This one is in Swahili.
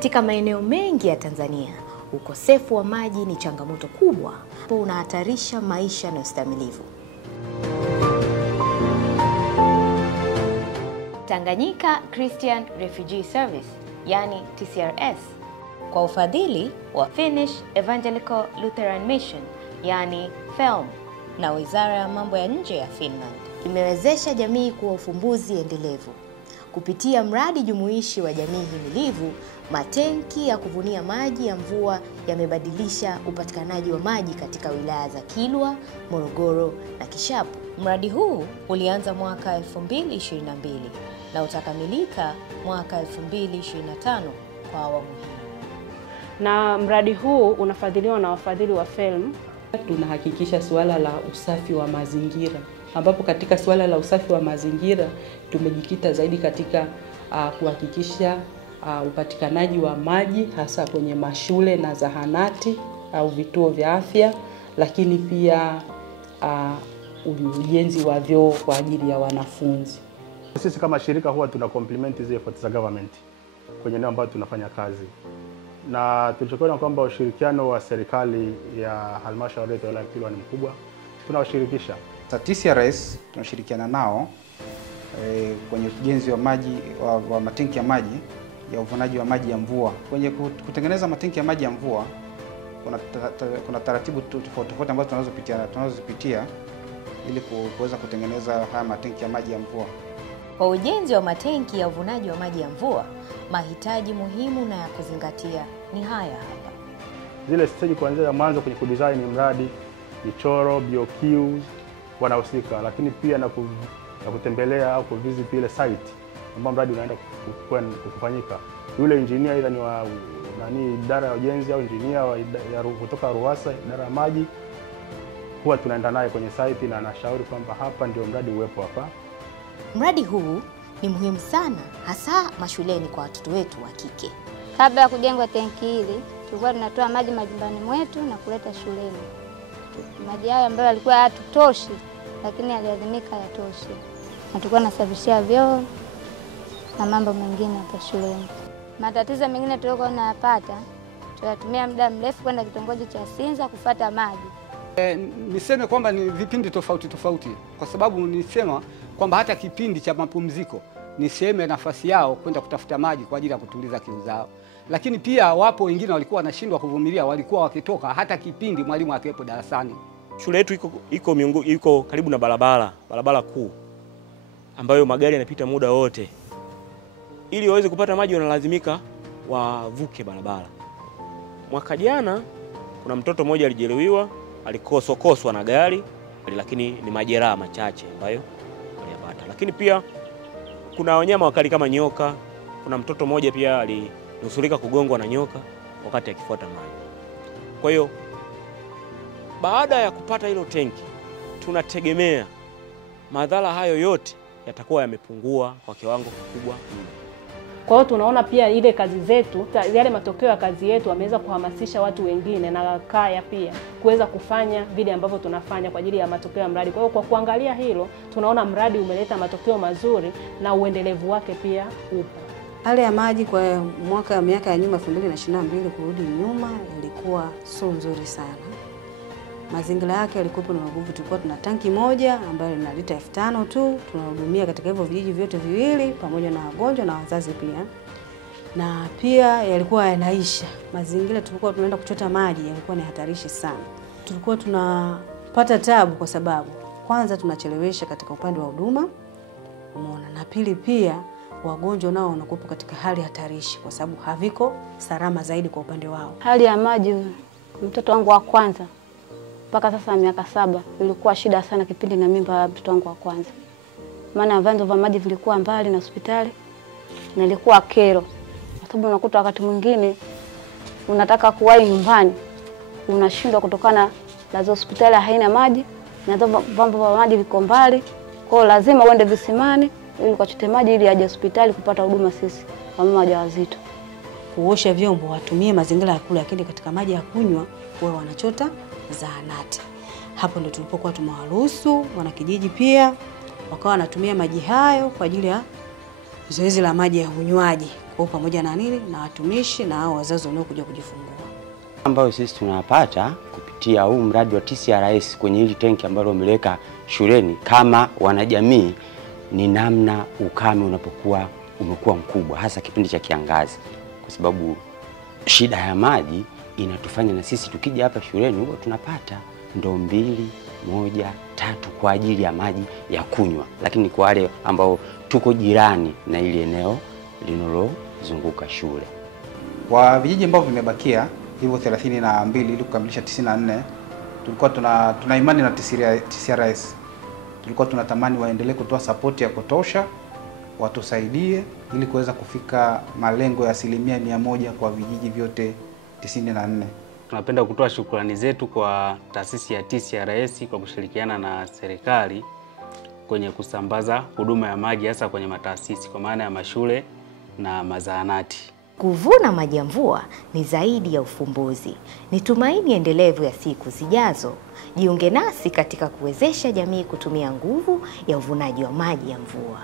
Katika maeneo mengi ya Tanzania, ukosefu wa maji ni changamoto kubwa, unahatarisha maisha na ustahimilivu. Tanganyika Christian Refugee Service, yani TCRS, kwa ufadhili wa Finnish Evangelical Lutheran Mission, yani FELM, na Wizara ya Mambo ya Nje ya Finland, imewezesha jamii kuwa ufumbuzi endelevu. Kupitia mradi jumuishi wa jamii himilivu, matenki ya kuvunia maji ya mvua yamebadilisha upatikanaji wa maji katika wilaya za Kilwa, Morogoro na Kishapu. Mradi huu ulianza mwaka 2022 na utakamilika mwaka 2025 kwa awamu hii. Na mradi huu unafadhiliwa na wafadhili wa FELM. Tunahakikisha suala la usafi wa mazingira, ambapo katika suala la usafi wa mazingira tumejikita zaidi katika kuhakikisha upatikanaji wa maji hasa kwenye mashule na zahanati au vituo vya afya, lakini pia ujenzi wa vyoo kwa ajili ya wanafunzi. Sisi kama shirika huwa tuna complement hizo efforts za government kwenye eneo ambalo tunafanya kazi. Na tulichokiona kwamba ushirikiano wa serikali ya halmashauri yetu ya Kilwa ni mkubwa, tunawashirikisha. TCRS tunashirikiana nao kwenye ujenzi wa maji wa matenki ya maji ya uvunaji wa maji ya mvua. Kwenye kutengeneza matenki ya maji ya mvua kuna taratibu tofauti ambazo tunazozipitia ili kuweza kutengeneza haya matenki ya maji ya mvua. Kwa ujenzi wa matenki ya uvunaji wa maji ya mvua, mahitaji muhimu na ya kuzingatia ni haya hapa. Zile stage kuanzia ya mwanzo kwenye kudesign mradi, michoro, BOQs wanahusika, lakini pia na kutembelea au kuvisit ile site ambapo mradi unaenda kufanyika. Yule engineer ila ni wa idara ya ujenzi au engineer kutoka RUWASA, idara ya maji, huwa tunaenda naye kwenye site na anashauri kwamba hapa ndio mradi uwepo hapa. Mradi huu ni muhimu sana hasa mashuleni kwa watoto wetu wa kike. Kabla ya kujengwa tenki hili, tulikuwa tunatoa maji majumbani mwetu na kuleta shuleni. Maji hayo ambayo yalikuwa hayatoshi, lakini yaliadhimika yatoshe. Na tulikuwa tunasafishia vyoo na mambo mengine hapa shuleni. Matatizo mengine tulikuwa tunayapata, tunatumia muda mrefu kwenda kitongoji cha Sinza kufuata maji. Niseme kwamba ni vipindi tofauti, kwa sababu nisema kwamba hata kipindi cha mapumziko ni sehemu ya nafasi yao kwenda kutafuta maji kwa ajili ya kutuliza kiu zao. Lakini pia wapo wengine walikuwa wanashindwa kuvumilia, walikuwa wakitoka hata kipindi mwalimu akiwepo darasani. Shule yetu iko karibu na barabara kuu ambayo magari yanapita muda wote. Ili waweze kupata maji wanalazimika wavuke barabara. Mwaka jana kuna mtoto mmoja alijeruhiwa, alikoswa na gari, lakini ni majeraha machache ambayo aliyapata. Lakini pia kuna wanyama wakali kama nyoka. Kuna mtoto mmoja pia alinusurika kugongwa na nyoka wakati akifuata maji. Kwa hiyo baada ya kupata hilo tenki, tunategemea madhara hayo yote yatakuwa yamepungua kwa kiwango kikubwa. Kwa hiyo tunaona pia ile kazi zetu, yale matokeo ya kazi yetu wameweza kuhamasisha watu wengine na kaya pia kuweza kufanya vile ambavyo tunafanya kwa ajili ya matokeo ya mradi. Kwa hiyo kwa kuangalia hilo, tunaona mradi umeleta matokeo mazuri na uendelevu wake pia upo. Hali ya maji kwa miaka ya nyuma 2022 kurudi nyuma ilikuwa sio nzuri sana. Mazingira yake yalikuwa na magumu. Tulikuwa tuna tanki moja ambayo ina lita 5,000 tu, tunahudumia katika hivyo vijiji vyote viwili pamoja na wagonjwa na wazazi pia. Na pia yalikuwa yanaisha. Mazingira tulikuwa tunaenda kuchota maji yalikuwa ni hatarishi sana. Tulikuwa tunapata tabu kwa sababu kwanza tunachelewesha katika upande wa huduma. Umeona, na pili pia wagonjwa nao wanakuwa katika hali hatarishi kwa sababu haviko salama zaidi kwa upande wao. Hali ya maji, mtoto wangu wa kwanza mpaka sasa miaka 7 ilikuwa shida sana kipindi na mimba ya mtoto wangu wa kwanza. Maana vyanzo vya maji vilikuwa mbali na hospitali na ilikuwa kero. Kwa sababu unakuta wakati mwingine unataka kuwahi nyumbani, unashindwa kutokana na hospitali haina maji na vyombo vya maji viko mbali. Kwa hiyo lazima uende visimani ili ukachote maji ili aje hospitali kupata huduma sisi mama wajawazito. Kuosha vyombo watumie mazingira ya kula, lakini katika maji ya kunywa wao wanachota zahanati. Hapo ndio tulipokuwa tumewaruhusu wanakijiji pia wakawa wanatumia maji hayo kwa ajili ya zoezi la maji ya unywaji kwa pamoja na nini na watumishi na hao wazazi wanaokuja kujifungua, ambayo sisi tunapata kupitia huu mradi wa TCRS kwenye hili tenki ambalo wameweka shuleni kama wanajamii, ni namna ukame unapokuwa umekuwa mkubwa, hasa kipindi cha kiangazi, kwa sababu shida ya maji inatufanya na sisi tukija hapa shuleni huwa tunapata ndoo 2, 1, 3 kwa ajili ya maji ya kunywa, lakini kwa wale ambao tuko jirani na ile eneo linalozunguka shule. Kwa vijiji ambavyo vimebakia hivyo 32 ili kukamilisha 94, tulikuwa tuna imani na TCRS. Tulikuwa tunatamani waendelee kutoa support ya kutosha, watusaidie ili kuweza kufika malengo ya 100% kwa vijiji vyote 94. Tunapenda kutoa shukrani zetu kwa taasisi ya TCRS kwa kushirikiana na serikali kwenye kusambaza huduma ya maji hasa kwenye mataasisi kwa maana ya mashule na mazahanati. Kuvuna maji ya mvua ni zaidi ya ufumbuzi, ni tumaini endelevu ya siku zijazo. Jiunge nasi katika kuwezesha jamii kutumia nguvu ya uvunaji wa maji ya mvua.